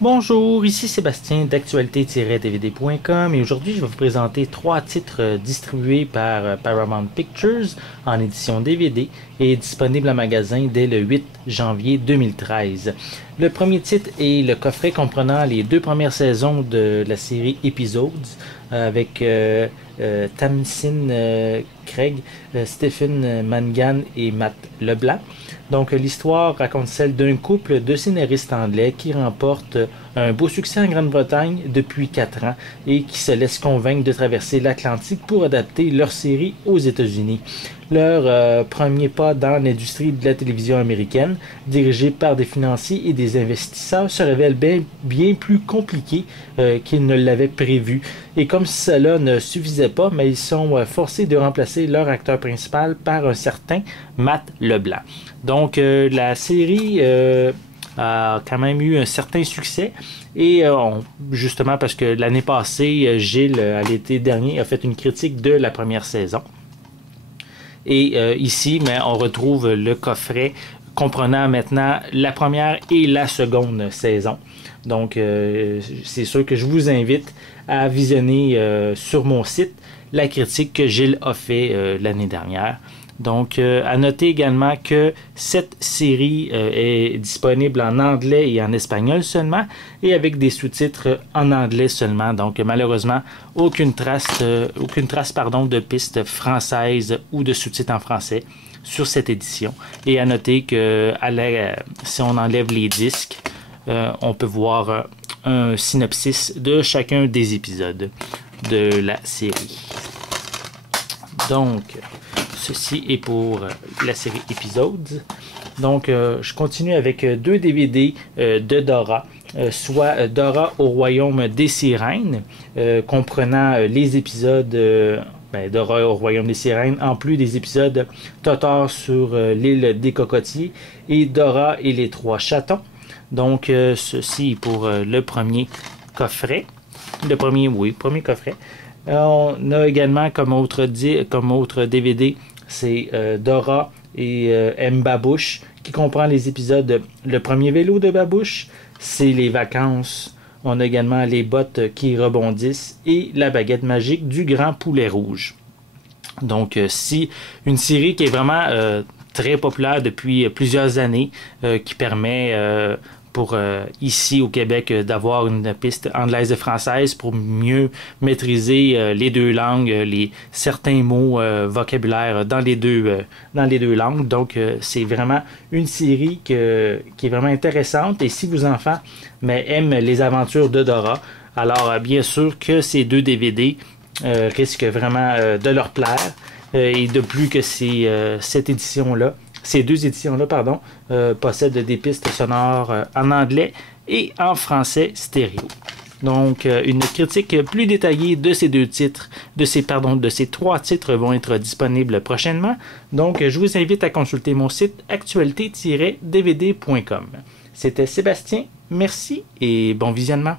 Bonjour, ici Sébastien d'actualité-dvd.com et aujourd'hui je vais vous présenter 3 titres distribués par Paramount Pictures en édition DVD et disponibles en magasin dès le 8 janvier 2013. Le premier titre est le coffret comprenant les 2 premières saisons de la série Episodes avec Tamsin Craig, Stephen Mangan et Matt LeBlanc. Donc l'histoire raconte celle d'un couple de scénaristes anglais qui remporte un beau succès en Grande-Bretagne depuis 4 ans et qui se laisse convaincre de traverser l'Atlantique pour adapter leur série aux États-Unis. Leur premier pas dans l'industrie de la télévision américaine, dirigé par des financiers et des investisseurs, se révèle bien plus compliqué qu'ils ne l'avaient prévu. Et comme cela ne suffisait pas, mais ils sont forcés de remplacer leur acteur principal par un certain Matt LeBlanc. Donc la série a quand même eu un certain succès et justement parce que l'année passée, Gilles, à l'été dernier, a fait une critique de la première saison. Et ici, on retrouve le coffret comprenant maintenant la première et la seconde saison. Donc, c'est sûr que je vous invite à visionner sur mon site la critique que Gilles a fait l'année dernière. Donc, à noter également que cette série est disponible en anglais et en espagnol seulement, et avec des sous-titres en anglais seulement. Donc, malheureusement, aucune trace de piste française ou de sous-titres en français sur cette édition. Et à noter que si on enlève les disques, on peut voir un synopsis de chacun des épisodes de la série. Donc, ceci est pour la série Episodes. Donc, je continue avec 2 DVD de Dora, soit Dora au royaume des sirènes, comprenant les épisodes Dora au royaume des sirènes, en plus des épisodes Totor sur l'île des cocotiers et Dora et les 3 chatons. Donc, ceci est pour le premier coffret. Le premier coffret. On a également comme autre DVD, c'est Dora et M. Babouche, qui comprend les épisodes Le premier vélo de Babouche, c'est les vacances. On a également Les bottes qui rebondissent et La baguette magique du grand poulet rouge. Donc, si une série qui est vraiment très populaire depuis plusieurs années, qui permet pour ici au Québec d'avoir une piste anglaise et française pour mieux maîtriser les 2 langues, certains mots vocabulaire dans les deux langues. Donc c'est vraiment une série qui est vraiment intéressante, et si vos enfants aiment les aventures de Dora, alors bien sûr que ces 2 DVD risquent vraiment de leur plaire, et de plus que ces 2 éditions-là, possèdent des pistes sonores en anglais et en français stéréo. Donc, une critique plus détaillée de ces 2 titres, de ces 3 titres vont être disponibles prochainement. Donc, je vous invite à consulter mon site actualité-dvd.com. C'était Sébastien, merci et bon visionnement.